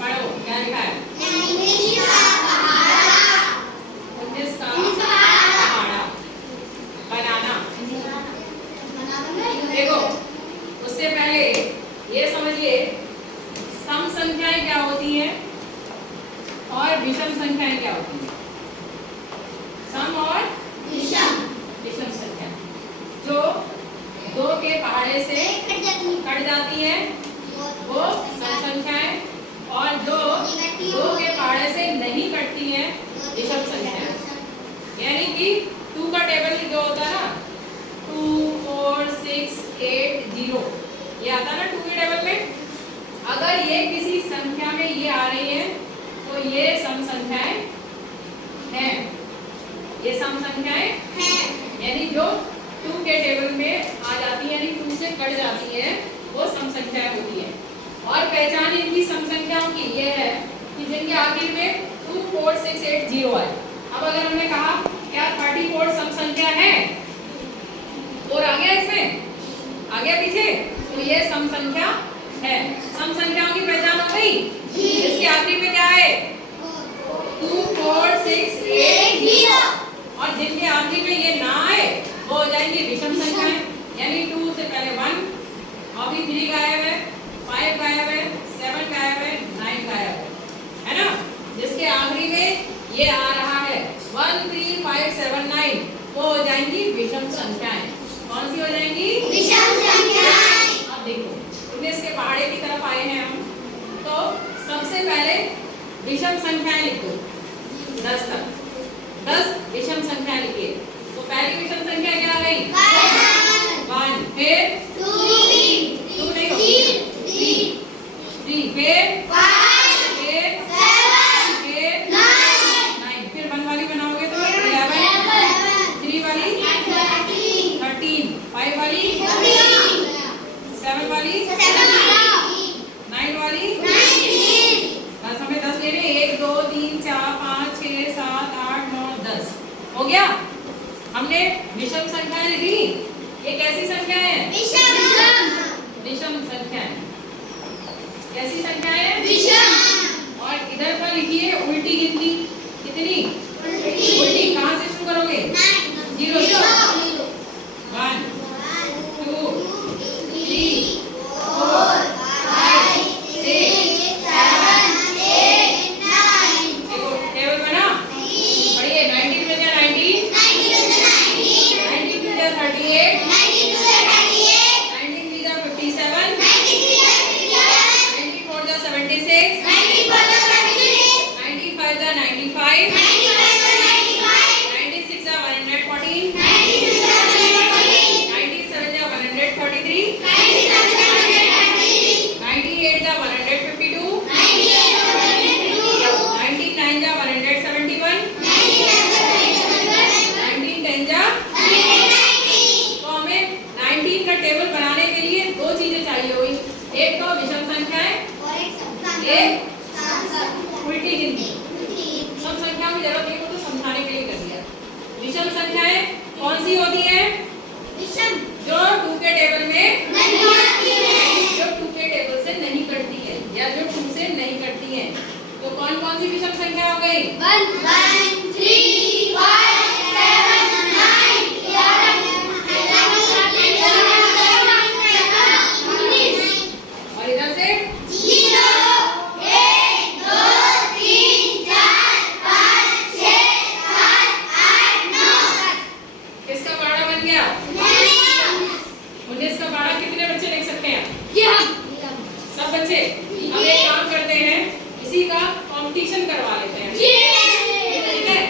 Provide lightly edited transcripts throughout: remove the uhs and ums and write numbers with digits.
पढ़ो क्या लिखा है? 19 का पहाड़ा। बनाना। देखो उससे पहले ये समझिए सम संख्याएं क्या होती हैं और विषम संख्याएं क्या होती हैं। सम और विषम संख्या जो दो के पहाड़े से कट जाती है वो सम संख्याएं, और जो दो के पहाड़े से नहीं कटती है विषम संख्याएं। यानी कि 2 का टेबल जो होता है ना 2 4 6 8 0 ये आता है ना 2 के टेबल में। अगर ये किसी संख्या में ये आ रही है तो ये सम संख्याएं हैं। ये सम संख्याएं हैं यानी जो 2 के टेबल में आ जाती है यानी 2 से कट जाती है वो सम संख्याएं होती है। और पहचान इनकी सम संख्याओं की ये है कि जिनके आखिर में 2 4 6 8 0 है। अब अगर हमने कहा क्या 34 सम संख्या है और आ गया इसमें आ गया पीछे तो ये सम संख्या है। सम संख्याओं की पहचान हो गई। इसके आखिरी में क्या है 2 4 6 8 0 और जिनके आखिरी में ये ना आए वो हो जाएंगे विषम संख्याएं। यानी 2 से पहले 1 अभी 3 गायब है, 5 गायब है, 7 गायब है, 9 गायब है ना। जिसके आखिरी में ये आ रहा है 1 3 5 7 9 वो हो जाएंगी विषम संख्याएं। कौन सी हो जाएंगी? विषम संख्याएं। अब देखो 19 के पहाड़े की तरफ आए हैं हम तो सबसे पहले विषम संख्याएं लिखो 10 तक। 10 विषम संख्या लिखिए। तो पहली विषम संख्या क्या आ गई? 1 फिर 2 नहीं होगी 3 फिर 5 फिर 7 फिर 9 फिर 1 वाली बनाओगे तो 11 3 वाली 13 5 वाली 7 वाली 9 वाली बस हमें 10 ले रहे 1 2 3 4 5 6 7 8 9 10 हो गया। हमने विषम संख्याएं लिखी। ये कैसी संख्याएं हैं? विषम संख्याएं। कैसी संख्याएं हैं? विषम। और इधर पर लिखिए उल्टी गिनती कितनी? उल्टी कहां से शुरू करोगे? 0 1 2 3 4 5 6 7 8 9 देखो टेबल बना पढ़िए 19 में 90 19 में 38 19 में 57 94 जा 76 95 जा 95 96 जा 114 97 जा 133 98 जा 152 99 जा 171 1910 जा। तो हमें 19 का टेबल बनाने के लिए दो चीजें चाहिए हुई। एक तो विषम संख्याएं एक उल्टी गिनती। सब संख्याओं की जरूरत नहीं हो तो समझाने के लिए कर दिया। विषम संख्याएं कौन सी होती है? जो 2 के टेबल में नहीं आती है, जो 2 के टेबल से नहीं कटती है या जो 2 से नहीं कटती है। तो कौन कौन सी विषम संख्या हो गई? 1 3 5 7 9 और इधर से 0 1 2 3 4 5 6 7 8 9 किसका पहाड़ा बन गया? 19 का पहाड़ा कितने बच्चे लिख सकते हैं? सब बच्चे। अब एक काम करते हैं इसी का कंपटीशन करवा लेते हैं। ठीक है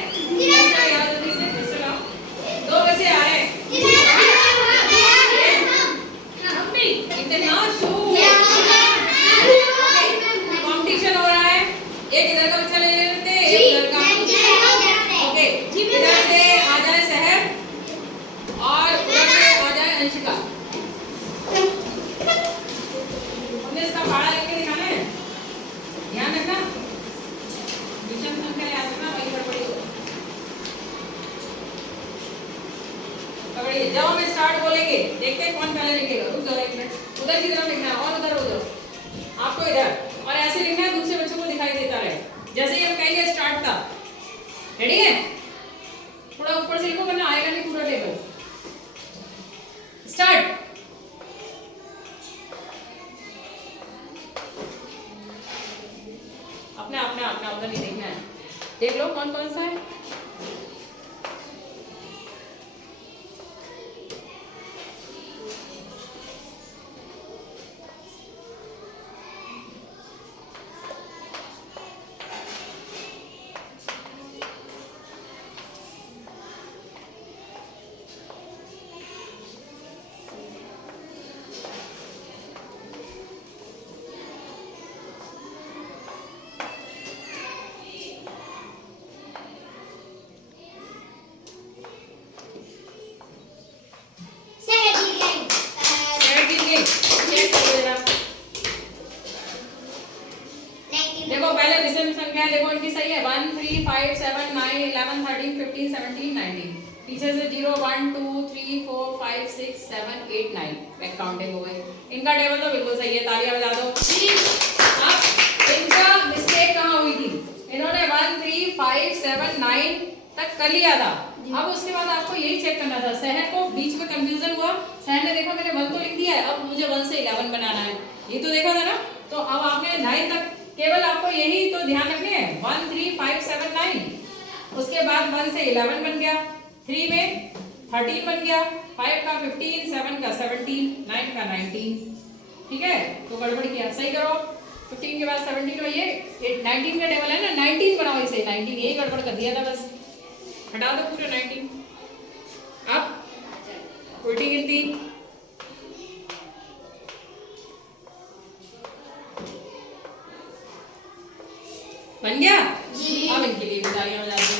पकड़िए, जब हम स्टार्ट बोलेंगे देखते हैं कौन पहले लिखेगा। रुक जाओ एक मिनट, उधर की तरफ लिखना है और उधर हो जाओ, आपको इधर, और ऐसे लिखना है दूसरे बच्चों को दिखाई देता रहे। जैसे ही हम कहेंगे स्टार्ट था, रेडी है? थोड़ा ऊपर से लिखो वरना आएगा नहीं पूरा टेबल। स्टार्ट। अपना अपना अपना उधर नहीं देखना है, देख लो कौन कौन सा है। देखो पहले विषम संख्या देखो इनकी सही है 1 3 5 7 9 11 13 15 17 19 पीछे से 0 1 2 3 4 5 6 7 8 9 बैक काउंटिंग हो गई। इनका टेबल तो बिल्कुल सही है, तालियां बजा दो। अब इनका मिस्टेक कहाँ हुई थी? इन्होंने 1 3 5 7 9 तक कर लिया था। अब उसके बाद आपको यही चेक करना था। सहर को बीच में कंफ्यूजन हुआ, सहर ने देखा मैंने 1 तो लिख दिया है, अब मुझे 1 से 11 बनाना है, ये तो देखा था ना। तो अब आपने 9 तक केवल आपको यही तो ध्यान रखने हैं 1 3 5 7 9, उसके बाद 1 से 11 बन गया, 3 में 13 बन गया, 5 का 15, 7 का 17, 9 का 19। ठीक है, तो गड़बड़ किया, सही करो। 15 के बाद 17 और ये 19 का टेबल है ना, 19 बनाओ इसे, 19 यही गड़बड़ कर दिया था, बस हटा दो पूरे 19। अब उल्टी गिनती बन गया जी। अब इनके लिए भी तालियां बजा दो।